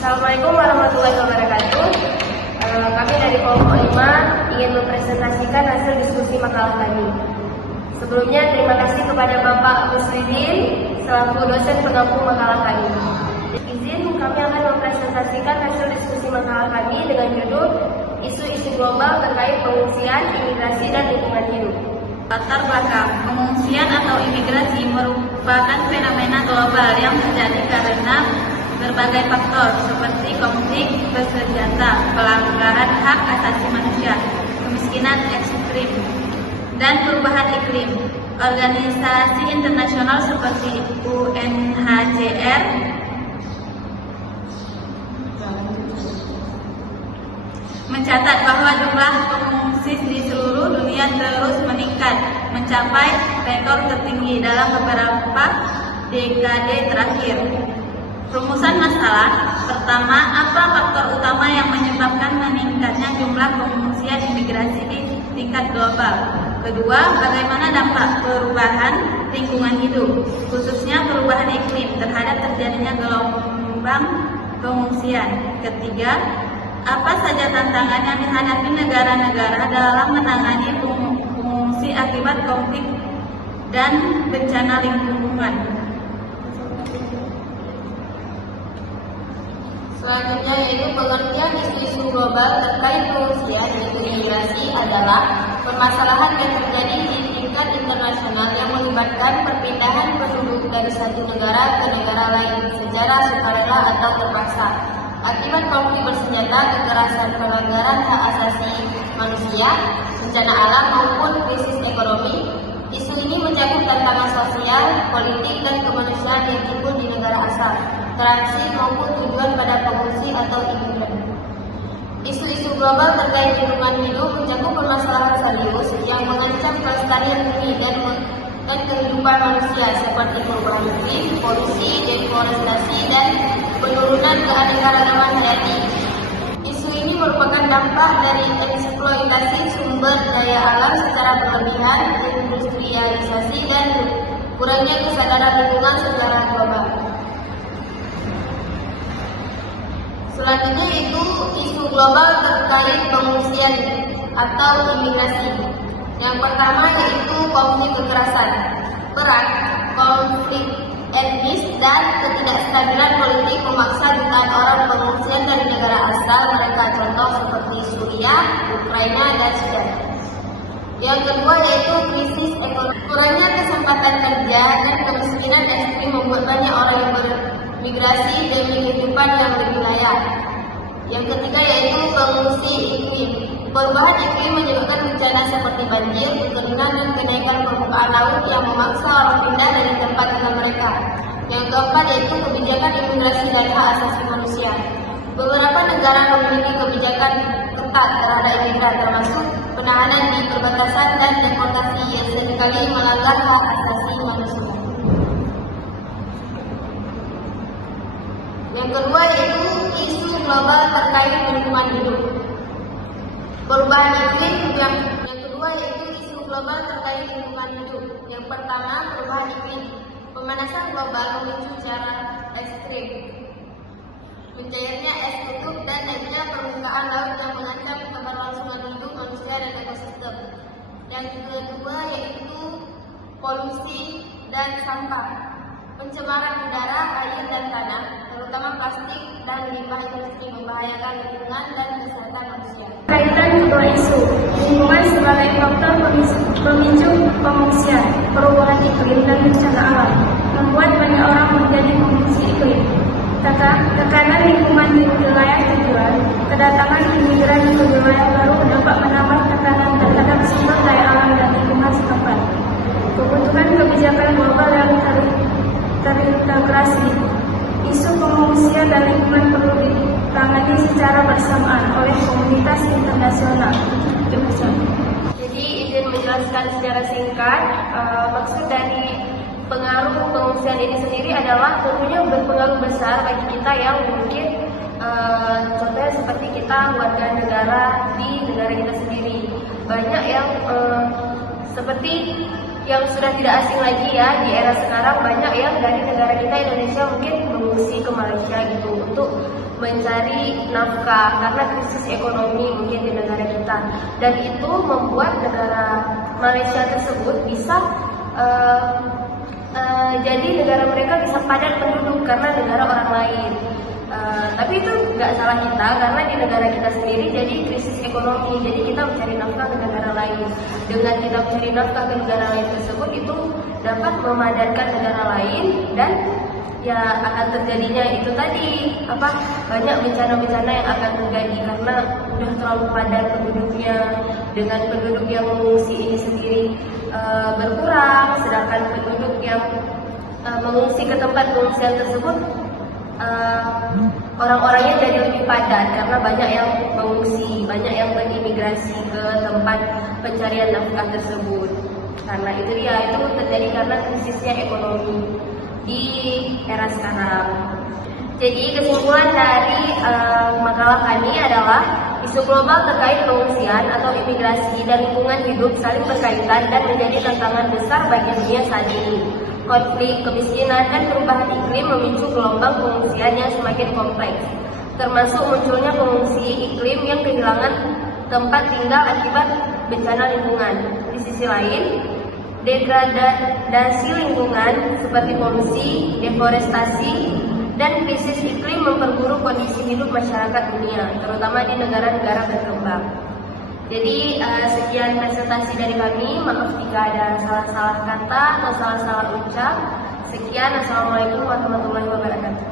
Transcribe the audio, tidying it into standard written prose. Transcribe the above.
Assalamualaikum warahmatullahi wabarakatuh. Kami dari kelompok 5 ingin mempresentasikan hasil diskusi makalah kami. Sebelumnya terima kasih kepada Bapak Muslimin selaku dosen pengampu makalah kami. Izin kami akan mempresentasikan hasil diskusi makalah kami dengan judul Isu-isu global terkait pengungsian, imigrasi, dan lingkungan hidup. Latar belakang pengungsian atau imigrasi merupakan fenomena global yang terjadi karena berbagai faktor seperti konflik bersenjata, pelanggaran hak asasi manusia, kemiskinan ekstrim, dan perubahan iklim. Organisasi internasional seperti UNHCR mencatat bahwa jumlah pengungsi di seluruh dunia terus meningkat, mencapai rekor tertinggi dalam beberapa dekade terakhir. Rumusan masalah: pertama, apa faktor utama yang menyebabkan meningkatnya jumlah pengungsian imigrasi di tingkat global? Kedua, bagaimana dampak perubahan lingkungan hidup, khususnya perubahan iklim terhadap terjadinya gelombang pengungsian? Ketiga, apa saja tantangan yang dihadapi negara-negara dalam menangani pengungsi akibat konflik dan bencana lingkungan? Selanjutnya yaitu pengertian isu-isu global terkait pengungsian dan imigrasi adalah permasalahan yang terjadi di tingkat internasional yang melibatkan perpindahan penduduk dari satu negara ke negara lain secara sukarela atau terpaksa akibat konflik bersenjata, kekerasan, pelanggaran hak asasi manusia, bencana alam maupun krisis ekonomi. Isu ini mencakup tantangan sosial, politik, dan kemanusiaan yang timbul di negara asal, transit maupun tujuan pada pengungsi atau imigran. Isu-isu global terkait lingkungan hidup mencakup permasalahan serius yang mengancam kelestarian bumi dan kehidupan manusia seperti perubahan iklim, polusi, deforestasi, dan penurunan keanekaragaman hayati. Isu ini merupakan dampak dari eksploitasi sumber daya alam secara berlebihan, industrialisasi, dan kurangnya kesadaran lingkungan secara global. Selanjutnya itu isu global terkait pengungsian atau imigrasi. Yang pertama yaitu konflik kekerasan, perang, konflik etnis, dan ketidakstabilan politik memaksa jutaan orang pengungsian dari negara asal mereka, contoh seperti Suriah, Ukraina, dan Sudan. Yang kedua yaitu krisis ekonomi. Kurangnya kesempatan kerja dan kemiskinan ekstrim membuat banyak orang yang bermigrasi demi kehidupan yang lebih layak. Yang ketiga yaitu pengungsi iklim. Perubahan iklim menyebabkan bencana seperti banjir, kekeringan, dan kenaikan permukaan laut yang memaksa orang pindah dari tempat tinggal mereka. Yang keempat yaitu kebijakan imigrasi dan hak asasi manusia. Beberapa negara memiliki kebijakan ketat terhadap imigran, termasuk penahanan di perbatasan dan deportasi yang seringkali melanggar hak asasi manusia. Yang kedua yaitu isu global terkait lingkungan hidup. Perubahan iklim. Yang kedua yaitu isu global terkait lingkungan hidup. Yang pertama, perubahan iklim. Pemanasan global memicu secara ekstrim mencairnya es kutub dan naiknya permukaan laut yang mengancam keberlangsungan hidup manusia dan ekosistem. Yang kedua yaitu polusi dan sampah. Pencemaran udara, air, dan tanah, terutama plastik dan limbah industri, membahayakan lingkungan dan kesehatan manusia. Kaitan kedua isu, lingkungan sebagai faktor pemicu pengungsian, perubahan iklim, dan bencana alam, membuat banyak orang menjadi pengungsi iklim. Tekanan lingkungan di wilayah tujuan, kedatangan imigran ke wilayah baru dapat menambah tekanan terhadap sumber daya alam dan lingkungan setempat. Kebutuhan kebijakan global yang terintegrasi. Isu pengungsian dan lingkungan perlu ditangani secara bersamaan oleh komunitas internasional. Jadi izin menjelaskan secara singkat, maksud dari pengaruh pengungsian ini sendiri adalah tentunya berpengaruh besar bagi kita yang mungkin contohnya seperti kita warga negara di negara kita sendiri. Banyak yang seperti yang sudah tidak asing lagi ya di era sekarang, banyak yang dari negara kita Indonesia mungkin mengungsi ke Malaysia gitu untuk mencari nafkah karena krisis ekonomi mungkin di negara kita, dan itu membuat negara Malaysia tersebut bisa jadi negara mereka bisa padat penduduk karena negara orang lain. Tapi itu nggak salah kita karena di negara kita sendiri jadi krisis ekonomi, jadi kita mencari nafkah ke negara lain. Dengan kita mencari nafkah ke negara lain tersebut itu dapat memadatkan negara lain, dan ya akan terjadinya itu tadi banyak bencana-bencana yang akan terjadi karena sudah terlalu padat penduduknya, dengan penduduk yang mengungsi ini sendiri berkurang, sedangkan penduduk yang mengungsi ke tempat pengungsian tersebut orang-orangnya jadi lebih padat karena banyak yang mengungsi, banyak yang berimigrasi ke tempat pencarian nafkah tersebut. Karena itu dia, itu terjadi karena krisisnya ekonomi di era sekarang. Jadi kesimpulan dari makalah kami adalah isu global terkait pengungsian atau imigrasi dan lingkungan hidup saling berkaitan dan menjadi tantangan besar bagi dunia saat ini. Konflik, kemiskinan, dan perubahan iklim memicu gelombang pengungsian yang semakin kompleks, termasuk munculnya pengungsi iklim yang kehilangan tempat tinggal akibat bencana lingkungan. Di sisi lain, degradasi lingkungan seperti polusi, deforestasi, dan krisis iklim memperburuk kondisi hidup masyarakat dunia, terutama di negara-negara berkembang. Jadi sekian presentasi dari kami. Maaf jika ada salah-salah kata atau salah-salah ucap. Sekian, assalamualaikum warahmatullahi wabarakatuh.